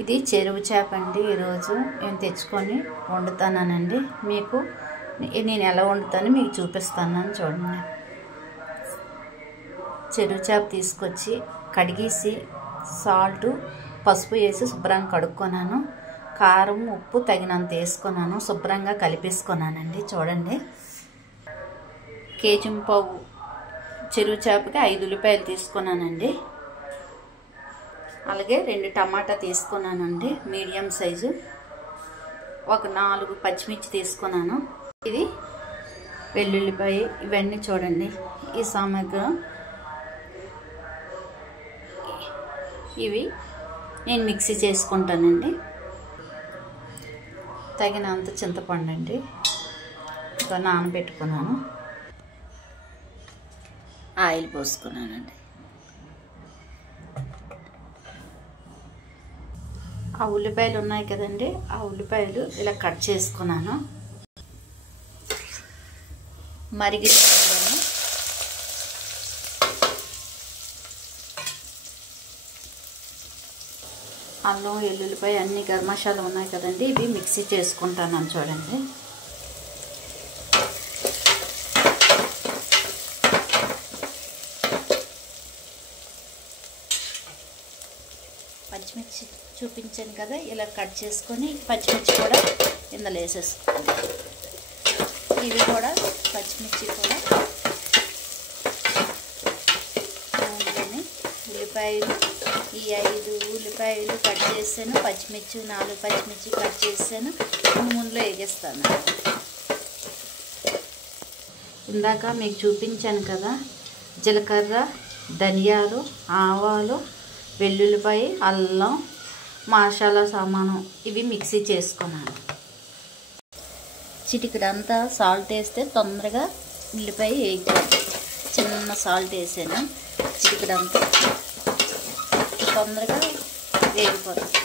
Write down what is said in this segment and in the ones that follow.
ఇది చెరువు చేప అండి. ఈరోజు నేను తెచ్చుకొని వండుతానండి. మీకు నేను ఎలా వండుతానో మీకు చూపిస్తాను చూడండి. చెరువు చేప తీసుకొచ్చి కడిగేసి సాల్ట్ పసుపు వేసి శుభ్రంగా కడుక్కున్నాను. కారం ఉప్పు తగినంత వేసుకున్నాను. శుభ్రంగా కలిపేసుకున్నానండి. చూడండి, కేజీ పావు చెరువు చేపకి 5 ఉల్లిపాయలు తీసుకున్నానండి. అలాగే 2 టమాటా తీసుకున్నానండి, మీడియం సైజు. ఒక 4 పచ్చిమిర్చి తీసుకున్నాను. ఇది వెల్లుల్లిపాయ. ఇవన్నీ చూడండి ఈ సామాగ్రి. ఇవి నేను మిక్సీ చేసుకుంటానండి. తగినంత చింతపండు అండి నానబెట్టుకున్నాను. ఆయిల్ పోసుకున్నానండి. ఆ ఉల్లిపాయలు ఉన్నాయి కదండి, ఆ ఉల్లిపాయలు ఇలా కట్ చేసుకున్నాను. మరిగిన అల్లం వెల్లుల్లిపాయ అన్ని గరం మసాలా ఉన్నాయి కదండి, ఇవి మిక్సీ చేసుకుంటాను చూడండి. పచ్చిమిర్చి చూపించాను కదా, ఇలా కట్ చేసుకొని పచ్చిమిర్చి కూడా ఇందులో వేసేసుకోండి. ఇవి కూడా పచ్చిమిర్చి కూడా ఉల్లిపాయలు, ఈ 5 ఉల్లిపాయలు కట్ చేసాను. పచ్చిమిర్చి 4 పచ్చిమిర్చి కట్ చేసాను. నూనెలో వేగేస్తాను. ఇందాక మీకు చూపించాను కదా, జీలకర్ర, ధనియాలు, ఆవాలు, వెల్లుల్లిపాయ, అల్లం, మసాలా సామాను ఇవి మిక్సీ చేసుకున్నాను. చిటికెడంతా సాల్ట్ వేస్తే తొందరగా ఉల్లిపాయ వేగిపోతుంది. చిన్న సాల్ట్ వేసాను. చిటికెడంతా తొందరగా వేగిపోతుంది.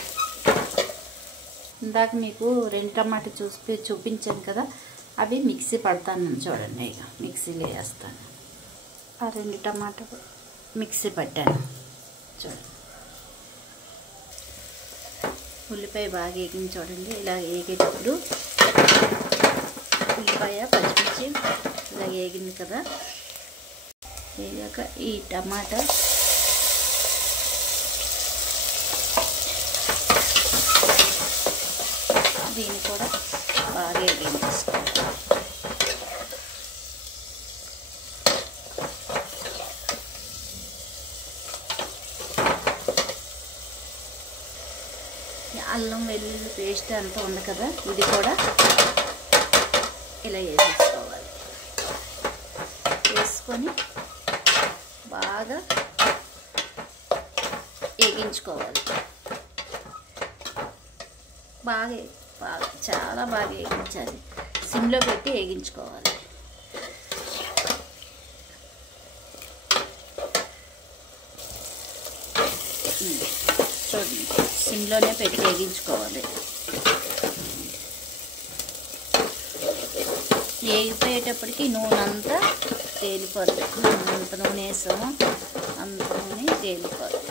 ఇందాక మీకు 2 టమాటా చూపించాను కదా, అవి మిక్సీ పడతాను చూడండి. ఇక మిక్సీలో వేస్తాను. ఆ 2 టమాటా మిక్సీ పట్టాను చూడండి. ఉల్లిపాయ బాగా వేగింది చూడండి. ఇలా వేగేటప్పుడు ఉల్లిపాయ పచ్చిమిర్చి ఇలా వేగింది కదా, వేగాక ఈ టమాటా దీన్ని కూడా బాగా వేగించేసుకోవాలి. అల్లం వెల్లుల్లి పేస్ట్ అంతా ఉంది కదా, ఇది కూడా ఇలా వేసేసుకోవాలి. వేసుకొని బాగా వేగించుకోవాలి. చాలా బాగా వేగించాలి. సిమ్లో పెట్టి వేగించుకోవాలి. చూడండి, సిమ్లోనే పెట్టి వేగించుకోవాలి. వేగిపోయేటప్పటికి నూనె అంతా తేలిపోద్ది. అంత నూనె వేసాము, అంత నూనె తేలిపోద్ది.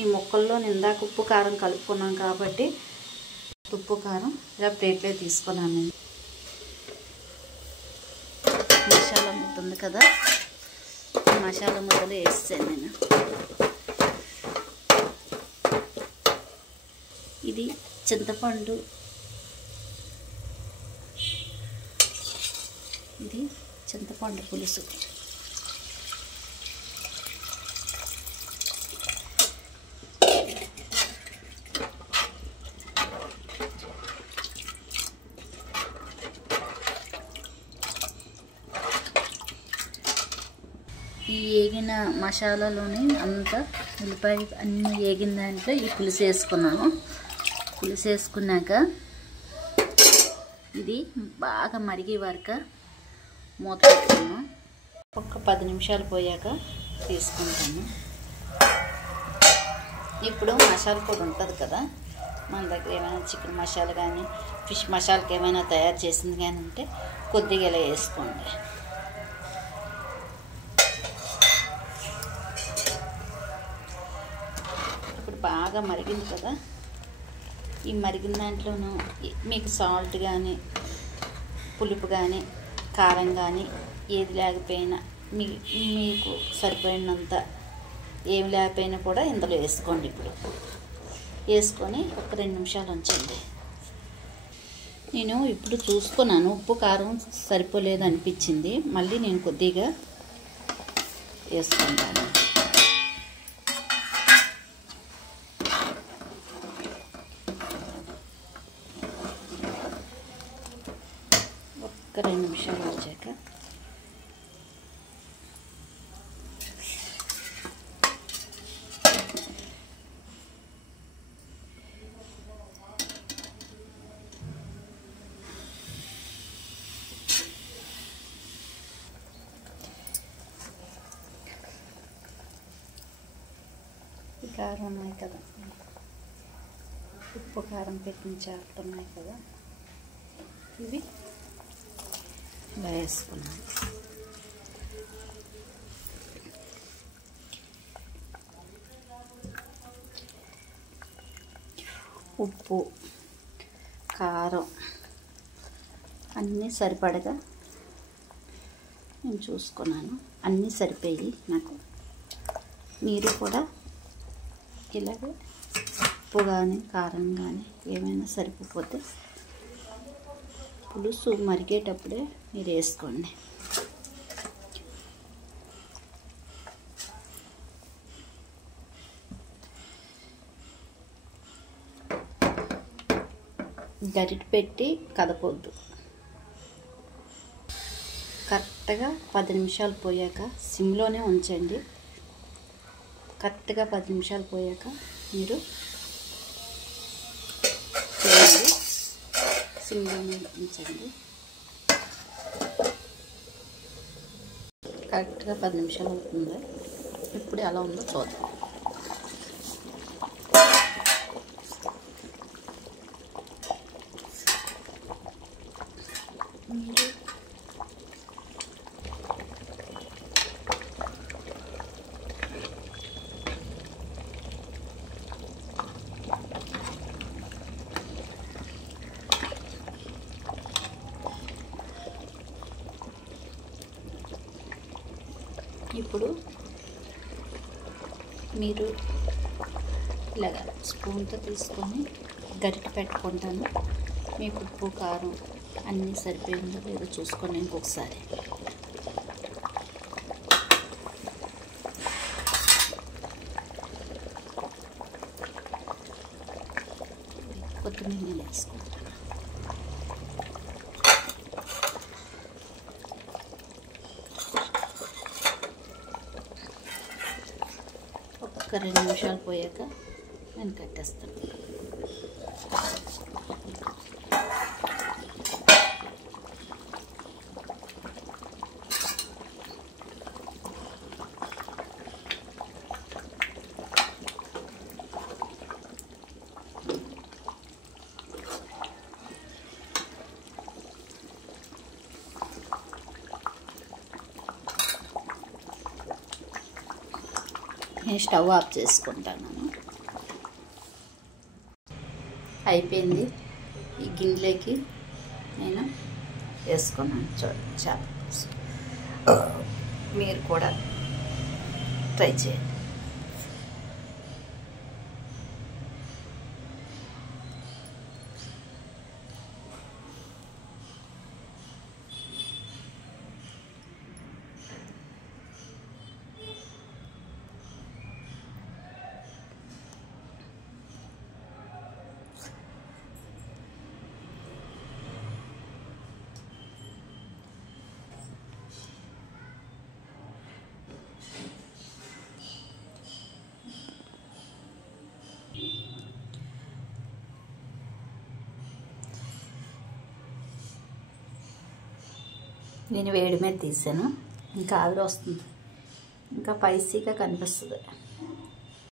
ఈ ముక్కల్లో ఇందాక ఉప్పు కారం కలుపుకున్నాం కాబట్టి ఉప్పు కారం ఇలా ప్లేట్లో తీసుకున్నాను. మసాలా ముద్ద ఉంది కదా, మసాలా ముద్దలు వేసాను నేను. ఇది చింతపండు, ఇది చింతపండు పులుసు. ఈ వేగిన మసాలాలోని అంతా ఉల్లిపాయ అన్నీ వేగిన దాంట్లో ఈ పులుసు వేసుకున్నాను. పులుసు వేసుకున్నాక ఇది బాగా మరిగే వరకు మూత పెట్టుకున్నాను. ఒక 10 నిమిషాలు పోయాక తీసుకుంటాను. ఇప్పుడు మసాలా పొడి ఉంటుంది కదా, మన దగ్గర ఏమైనా చికెన్ మసాలా కానీ ఫిష్ మసాలాకి ఏమైనా తయారు చేసింది కానీ ఉంటే కొద్దిగా ఇలా వేసుకోండి. బాగా మరిగింది కదా, ఈ మరిగిన దాంట్లోనూ మీకు సాల్ట్ కానీ పులుపు కానీ కారం కానీ ఏది లేకపోయినా మీకు సరిపోయినంత ఏమి లేకపోయినా కూడా ఇందులో వేసుకోండి. ఇప్పుడు వేసుకొని ఒక 2 నిమిషాలు ఉంచండి. నేను ఇప్పుడు చూసుకున్నాను, ఉప్పు కారం సరిపోలేదు అనిపించింది. మళ్ళీ నేను కొద్దిగా వేసుకుంటాను. ఒక 2 నిమిషాలు వచ్చాక కారం ఉన్నాయి కదా, ఉప్పు కారం పెట్టిన చేపలు ఉన్నాయి కదా, ఇవి ఇలా వేసుకున్నాను. ఉప్పు కారం అన్నీ సరిపడగా నేను చూసుకున్నాను, అన్నీ సరిపోయి నాకు. మీరు కూడా ఇలాగే ఉప్పు కానీ కారం కానీ ఏమైనా సరిపోతే పులుసు మరిగేటప్పుడే మీరు వేసుకోండి. గరిటె పెట్టి కదపొద్దు. కరెక్ట్గా 10 నిమిషాలు పోయాక సిమ్లోనే ఉంచండి. కరెక్ట్గా 10 నిమిషాలు పోయాక మీరు చేయండి, సిమ్లోనే ఉంచండి. కరెక్ట్గా 10 నిమిషాలు అవుతుంది. ఇప్పుడు ఎలా ఉందో చూద్దాం. ఇప్పుడు మీరు ఇలాగ స్పూన్తో తీసుకొని గరిటె పెట్టుకుంటాను. మీకు ఉప్పు కారం అన్నీ సరిపోయిందో లేదో చూసుకొని ఇంకొకసారి. కొత్తిమీర వేసుకుంటాను. ఒక 2 నిమిషాలు పోయాక నేను కట్టేస్తాను. నేను స్టవ్ ఆఫ్ చేసుకుంటాను. అయిపోయింది. ఈ గిన్నెలోకి నేను వేసుకున్నాను. చూడండి, చేప పులుసు. మీరు కూడా ట్రై చేయండి. నేను వేడి మీద తీసాను. ఇంకా ఆవిరి వస్తుంది, ఇంకా స్పైసీగా కనిపిస్తుంది.